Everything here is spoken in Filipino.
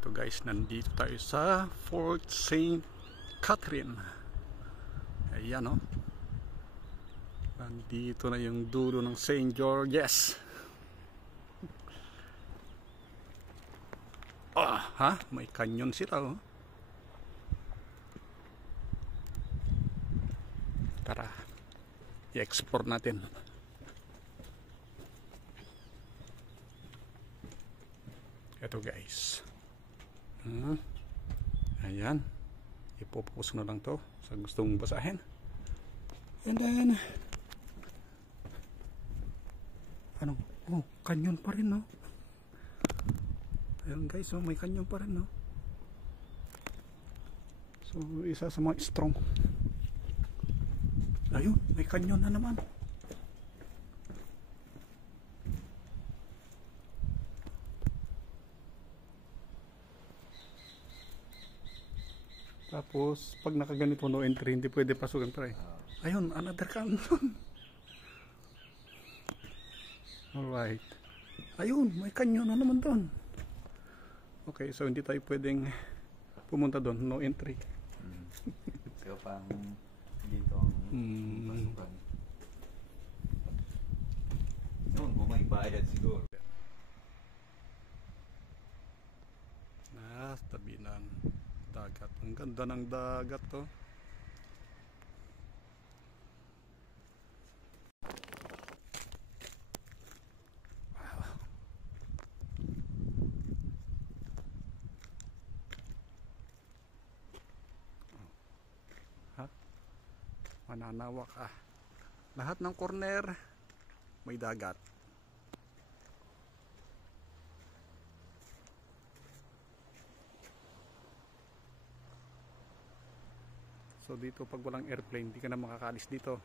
Ito guys, nandito tayo sa Fort St. Catherine. Ayan o. Nandito na yung dulo ng St. George's. Ha? May canyon sila o. Tara, i-explore natin. Ito guys. Ayan. Ipopokus na lang to sa gustong basahin. And then canyon pa rin, no? Ayun guys, may canyon pa rin, no? So isa sa mga strong. Ayun, may canyon na naman. Tapos, pag nakaganito no entry, hindi pwede pasukin pa eh. Ayun, another canyon. Alright. Ayun, may canyon na naman doon. Okay, so hindi tayo pwedeng pumunta doon. No entry. So, pang dito ang pasukan. Noon, bumaybayad siguro. Tabi ng dagat. Ang ganda ng dagat to. Wow. Mananawak ah. Lahat ng corner may dagat. So dito pag walang airplane, hindi ka na makakaalis dito.